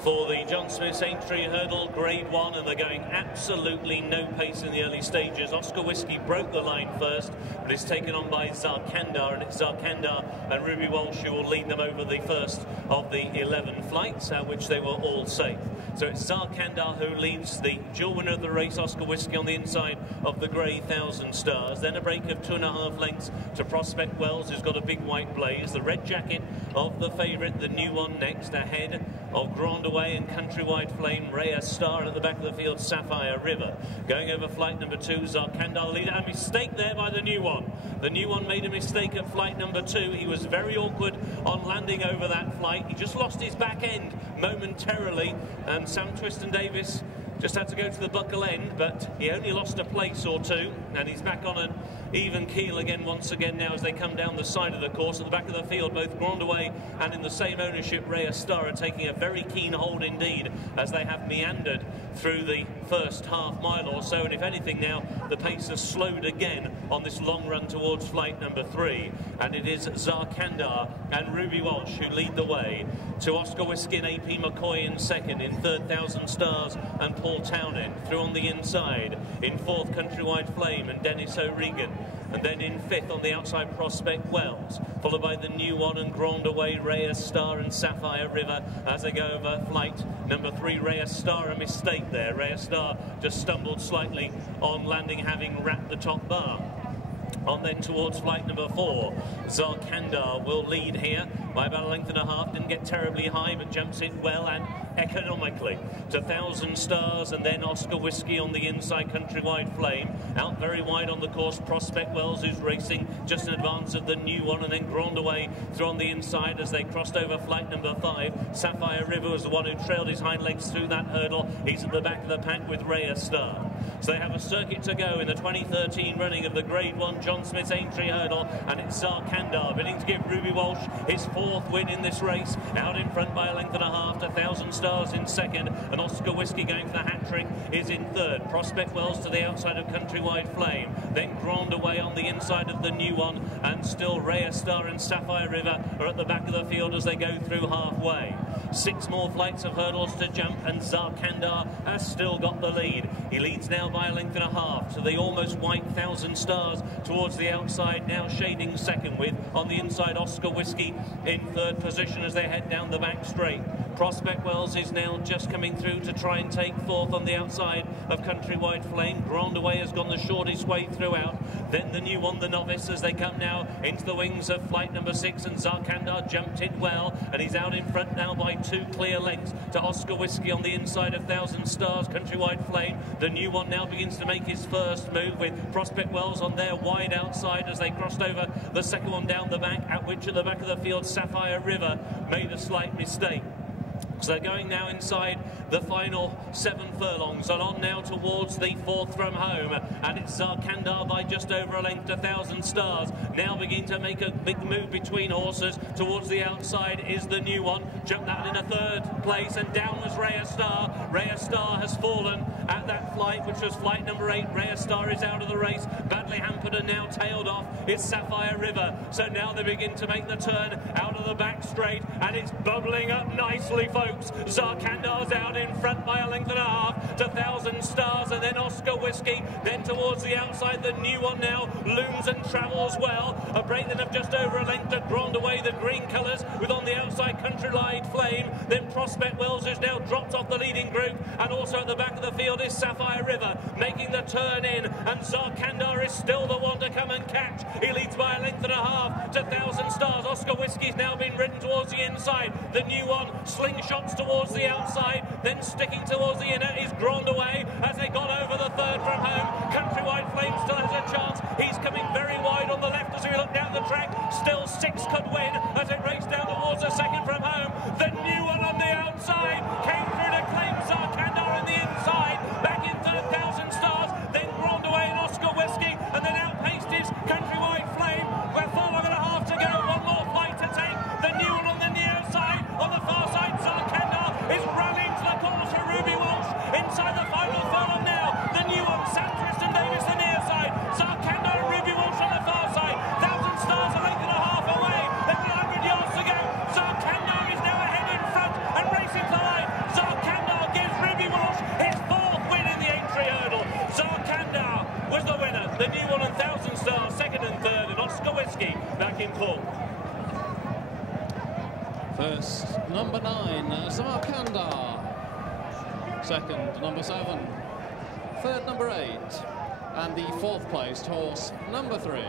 for the John Smith Aintree Hurdle Grade 1, and they're going absolutely no pace in the early stages. Oscar Whiskey broke the line first, but is taken on by Zarkandar, and it's Zarkandar and Ruby Walsh who will lead them over the first of the 11 flights, at which they were all safe. So it's Zarkandar who leads the dual winner of the race, Oscar Whiskey, on the inside of the grey 1000 Stars. Then a break of 2.5 lengths to Prospect Wells, who's got a big white blaze. The red jacket of the favourite, the new one, next ahead of Grand Away and Countrywide Flame, Rhea Star. At the back of the field, Sapphire River. Going over flight number 2, Zarkandar the leader. A mistake there by the new one. The new one made a mistake at flight number 2. He was very awkward on landing over that flight. He just lost his back end momentarily, and Sam Twiston-Davies just had to go to the buckle end, but he only lost a place or two, and he's back on an even keel again once again now as they come down the side of the course. At the back of the field, both Grand Away and in the same ownership, Rhea Star, are taking a very keen hold indeed as they have meandered through the first half mile or so, and if anything now, the pace has slowed again on this long run towards flight number 3, and it is Zarkandar and Ruby Walsh who lead the way to Oscar Whiskey and AP McCoy in second, in third 1000 Stars and Paul Townend. Through on the inside, in fourth Countrywide Flame and Dennis O'Regan, and then in fifth on the outside Prospect Wells, followed by the new one and Grand Away, Rhea Star and Sapphire River as they go over flight number 3. Rhea Star, a mistake there. Rhea Star just stumbled slightly on landing, having wrapped the top bar. On then towards flight number 4, Zarkandar will lead here by about a length and a half. Didn't get terribly high, but jumps it well and economically to 1000 Stars, and then Oscar Whiskey on the inside, Countrywide Flame. Out very wide on the course, Prospect Wells, who's racing just in advance of the new one, and then Grand Away through on the inside as they crossed over flight number 5. Sapphire River was the one who trailed his hind legs through that hurdle. He's at the back of the pack with Rhea Star. So they have a circuit to go in the 2013 running of the Grade 1 John Smith Aintree Hurdle, and it's Zarkandar beginning to give Ruby Walsh his 4th win in this race. Out in front by a length and a half to 1000 Stars in second, and Oscar Whiskey going for the hat-trick is in third. Prospect Wells to the outside of Countrywide Flame, then Grand Away on the inside of the new one, and still Rhea Star and Sapphire River are at the back of the field as they go through halfway. 6 more flights of hurdles to jump, and Zarkandar has still got the lead. He leads now by a length and a half to the almost white 1000 Stars towards the outside, now shading second with on the inside Oscar Whiskey in third position as they head down the back straight. Prospect Wells is now just coming through to try and take 4th on the outside of Countrywide Flame. Grand Away has gone the shortest way throughout. Then the new one, the novice, as they come now into the wings of flight number 6, and Zarkandar jumped it well, and he's out in front now by 2 clear lengths to Oscar Whiskey on the inside of 1000 Stars, Countrywide Flame. The new one now begins to make his first move with Prospect Wells on their wide outside as they crossed over the second one down the back, at which at the back of the field Sapphire River made a slight mistake. So they're going now inside the final 7 furlongs, and on now towards the 4th from home, and it's Zarkandar by just over a length to 1000 Stars. Now begin to make a big move between horses. Towards the outside is the new one, jumped out in a 3rd place, and down was Rhea Star. Rhea Star has fallen at that flight, which was flight number 8. Rhea Star is out of the race, badly hampered and now tailed off. It's Sapphire River, so now they begin to make the turn out of the back straight, and it's bubbling up nicely, folks. Zarkandar's out in front by a length and a half to 1000 Stars, and then Oscar Whiskey. Then towards the outside, the new one now looms and travels well. A break then of just over a length to Grand Away, the green colours, with on the outside Countrywide Flame. Then Prospect Wells, who's now dropped off the leading group, and also at the back of the field is Sapphire River making the turn in, and Zarkandar is still the one to come and catch. He leads by a length and a half to 1000 Stars. Oscar Whiskey's now been ridden towards the inside. The new one slingshots towards the outside, then sticking towards the inner is Grand Away as they got over the 3rd from home. Countrywide Flame still has a chance. He's coming very wide on the left as we look down the track. Still 6 could win as it raced down towards the 2nd from home. The new one on the outside came through to claim Zarkandar on the inside, back into the 1000 Stars, then Grand Away and Oscar Whiskey, and then outpaced is Countrywide Flame. We're 4 and a half to go, 1 more flight to take. The new one on the near side, on the far side, Zarkandar is rallying to the course for Ruby Walsh inside the final furlong now. The new one, Sam Twiston-Davies, the near side, Zarkandar and Ruby Walsh on the far side. 1000 Stars a length and a half away. There's 100 yards to go. Zarkandar in fourth. First, number 9, Zarkandar. Second, number 7. Third, number 8. And the fourth placed horse, number 3.